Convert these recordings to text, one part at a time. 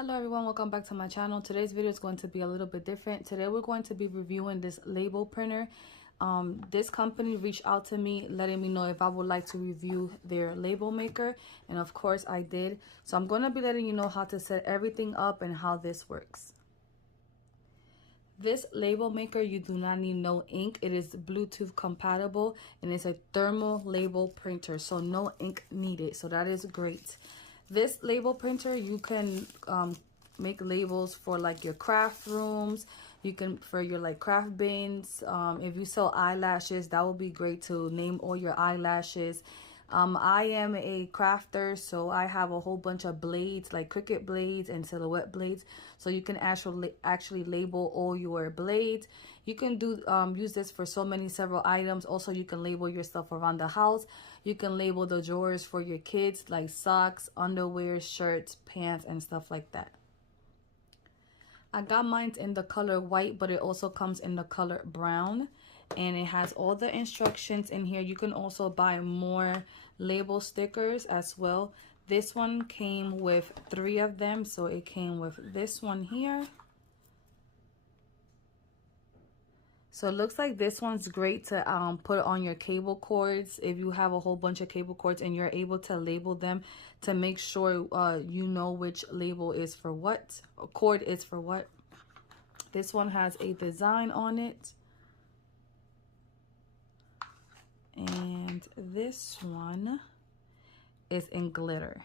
Hello everyone, welcome back to my channel. Today's video is going to be a little bit different. Today we're going to be reviewing this label printer. This company reached out to me letting me know if I would like to review their label maker, and of course I did. So I'm going to be letting you know how to set everything up and how this works. This label maker, you do not need no ink. It is Bluetooth compatible and it's a thermal label printer, so no ink needed. So that is great. This label printer, you can make labels for like your craft rooms. You can for your like craft bins. If you sell eyelashes, that would be great to name all your eyelashes. I am a crafter, so I have a whole bunch of blades, like Cricut blades and silhouette blades. So you can actually label all your blades. You can do use this for several items. Also, you can label your stuff around the house. You can label the drawers for your kids, like socks, underwear, shirts, pants, and stuff like that. I got mine in the color white, but it also comes in the color brown. And it has all the instructions in here. You can also buy more label stickers as well. This one came with 3 of them, so it came with this one here. So it looks like this one's great to put on your cable cords. If you have a whole bunch of cable cords and you're able to label them to make sure you know which label is for what, cord is for what. This one has a design on it. And this one is in glitter.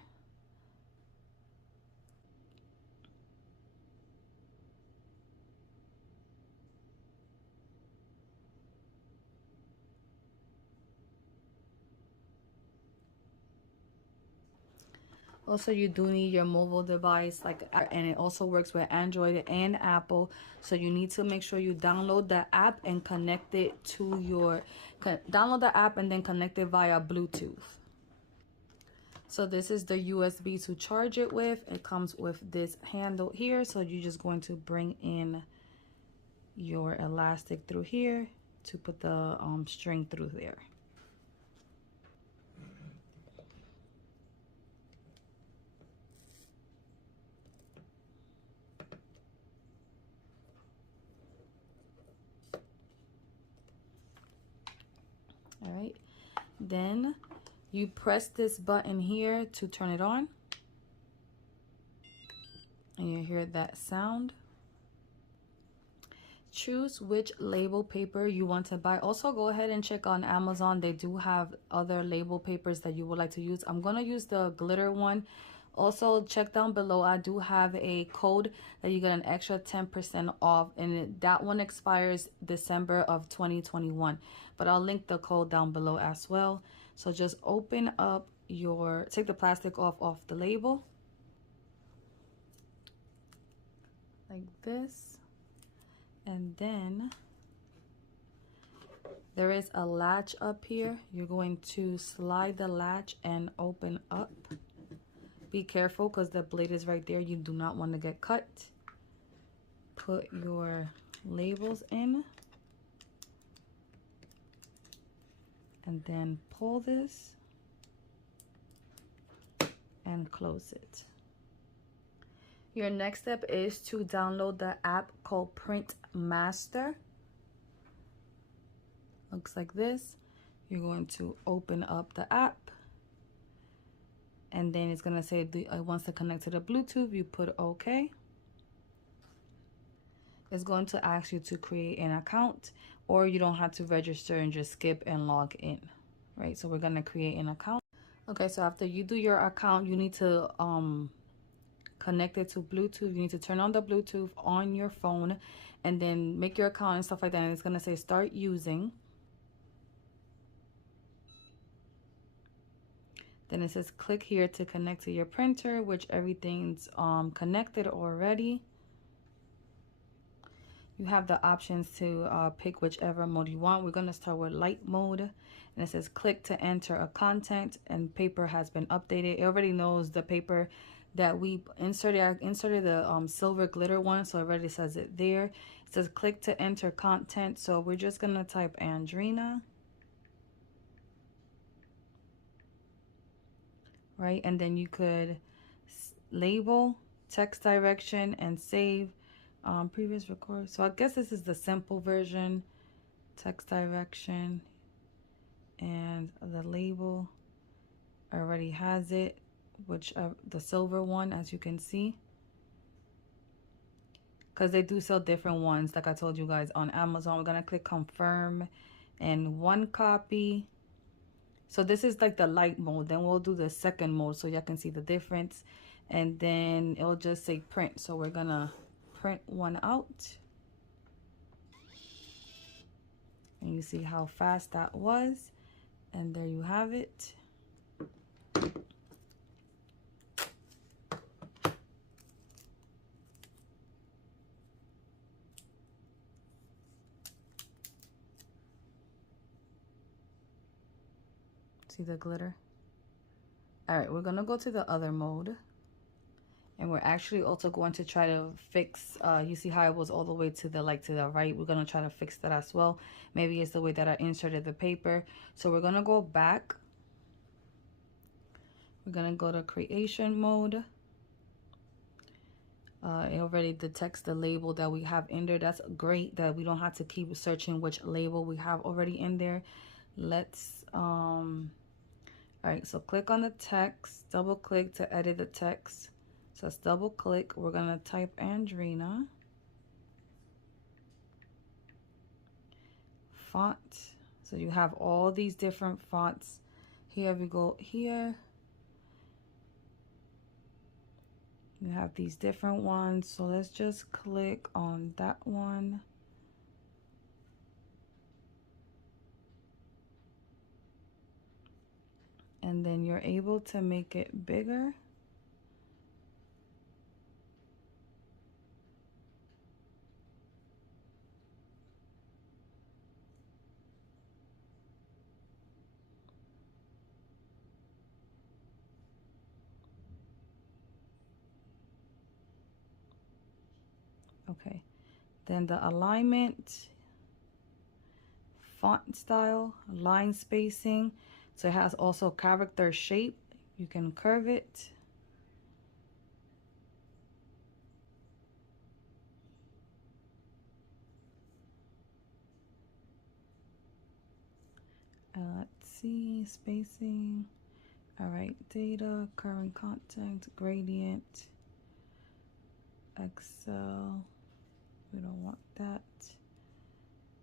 Also, you do need your mobile device, and it also works with Android and Apple. So you need to make sure you download the app and connect it to your, download the app and then connect it via Bluetooth. So this is the USB to charge it with. It comes with this handle here. So you're just going to bring in your elastic through here to put the string through there. All right, then you press this button here to turn it on, and you hear that sound. Choose which label paper you want to buy. Also, go ahead and check on Amazon. They do have other label papers that you would like to use. I'm going to use the glitter one. Also, check down below. I do have a code that you get an extra 10% off, and that one expires December of 2021. But I'll link the code down below as well. So just open up take the plastic off the label. Like this. And then there is a latch up here. You're going to slide the latch and open up. Be careful because the blade is right there. You do not want to get cut. Put your labels in. And then pull this and close it. Your next step is to download the app called Print Master. Looks like this. You're going to open up the app. And then it's going to say it wants to connect to the Bluetooth. You put OK. It's going to ask you to create an account, or you don't have to register and just skip and log in. Right? So we're going to create an account. Okay, so after you do your account, you need to connect it to Bluetooth. You need to turn on the Bluetooth on your phone and then make your account and stuff like that. And it's going to say start using. Then it says click here to connect to your printer, which everything's connected already. You have the options to pick whichever mode you want. We're going to start with light mode. And it says click to enter a content, and paper has been updated. It already knows the paper that we inserted. I inserted the silver glitter one, so it already says it there. It says click to enter content. So we're just going to type Andrina. Right, and then you could label text direction, and save. Previous record. So I guess this is the simple version. Text direction, and the label already has it, which the silver one, as you can see, because they do sell different ones like I told you guys on Amazon. We're gonna click confirm, and one copy. So this is like the light mode. Then we'll do the second mode so y'all can see the difference, and then it'll just say print. So we're gonna print one out, and you see how fast that was, and there you have it. See the glitter? All right, we're gonna go to the other mode, and we're actually also going to try to fix, you see how it was all the way to the right? We're gonna try to fix that as well. Maybe it's the way that I inserted the paper. So we're gonna go back. We're gonna go to creation mode. It already detects the label that we have in there. That's great that we don't have to keep searching which label we have already in there. Let's all right, so click on the text, double click to edit the text. So let's double click. We're gonna type Andrina. Font. So you have all these different fonts. Here we go here. You have these different ones. So let's just click on that one. And then you're able to make it bigger. Okay, then the alignment, font style, line spacing. So it has also character shape. You can curve it. Let's see, spacing. All right, data, current content, gradient, Excel. We don't want that.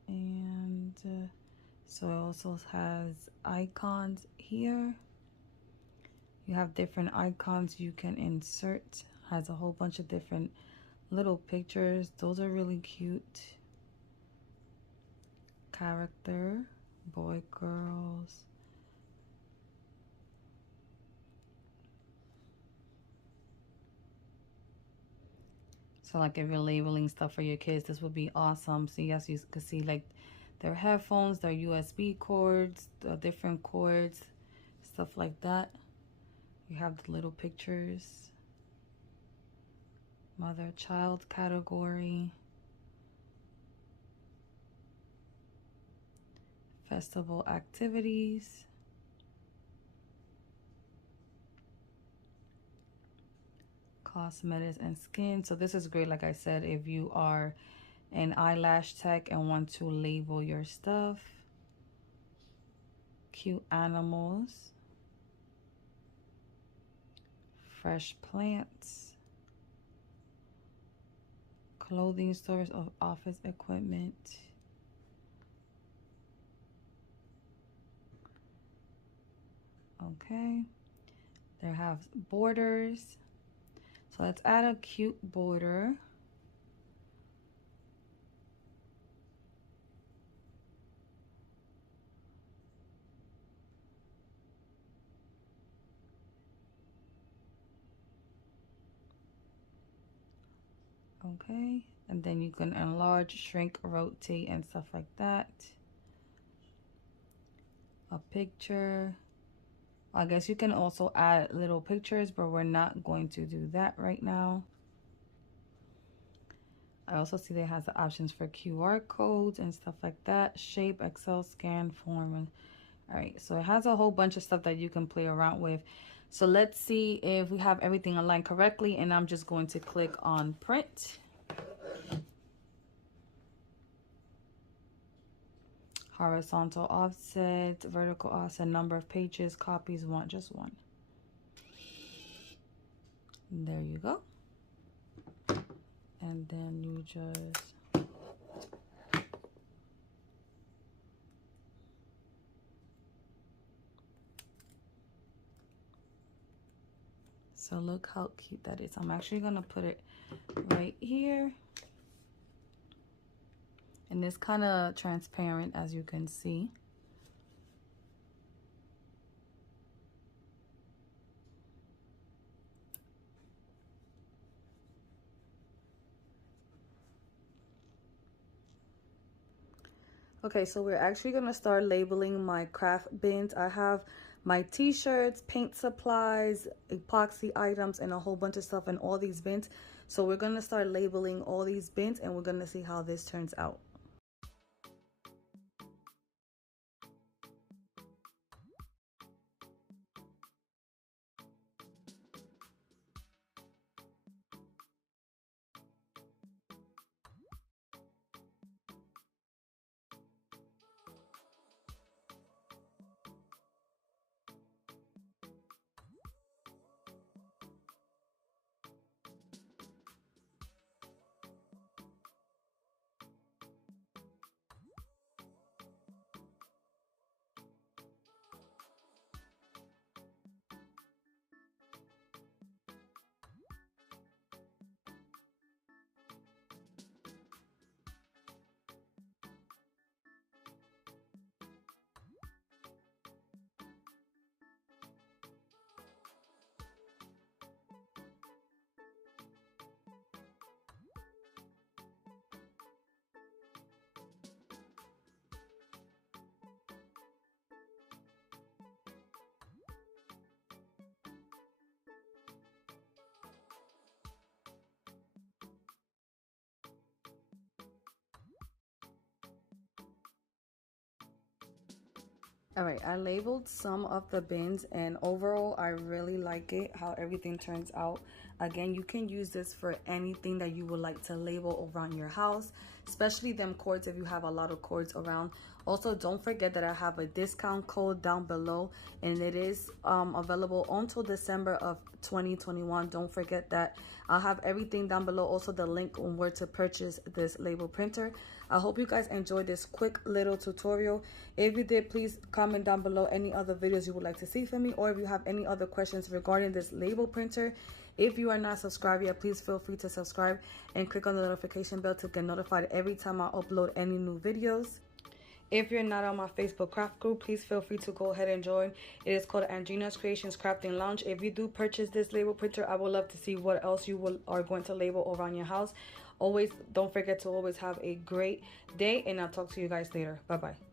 And so it also has icons here. You have different icons you can insert. Has a whole bunch of different little pictures. Those are really cute. Character, boy, girls. So like if you're labeling stuff for your kids, this would be awesome. So yes, you can see like their headphones, their USB cords, the different cords, stuff like that. You have the little pictures. Mother, child category. Festival activities. Cosmetics and skin. So this is great, like I said, if you are an eyelash tech and want to label your stuff. Cute animals. Fresh plants. Clothing stores of office equipment. Okay. They have borders. So let's add a cute border. Okay, and then you can enlarge, shrink, rotate, and stuff like that. A picture. I guess you can also add little pictures, but we're not going to do that right now. I also see that it has the options for QR codes and stuff like that. Shape, Excel, scan, form. All right, so it has a whole bunch of stuff that you can play around with. So let's see if we have everything aligned correctly, and I'm just going to click on print. Horizontal offset, vertical offset, number of pages, copies, just one. There you go. And then you just so look how cute that is. I'm actually gonna put it right here. And it's kind of transparent, as you can see. Okay, so we're actually gonna start labeling my craft bins. I have my t-shirts, paint supplies, epoxy items, and a whole bunch of stuff in all these bins. So we're gonna start labeling all these bins, and we're gonna see how this turns out. All right, I labeled some of the bins, and overall I really like it how everything turns out. Again, you can use this for anything that you would like to label around your house, especially them cords if you have a lot of cords around. Also, don't forget that I have a discount code down below, and it is available until December of 2021. Don't forget that. I'll have everything down below, also the link on where to purchase this label printer. I hope you guys enjoyed this quick little tutorial. If you did, please comment down below any other videos you would like to see from me, or if you have any other questions regarding this label printer. If you are not subscribed yet, please feel free to subscribe and click on the notification bell to get notified every time I upload any new videos. If you're not on my Facebook craft group, please feel free to go ahead and join. It is called Andrina's Creations Crafting Lounge. If you do purchase this label printer, I would love to see what else you are going to label around your house. Always, don't forget to always have a great day, and I'll talk to you guys later. Bye-bye.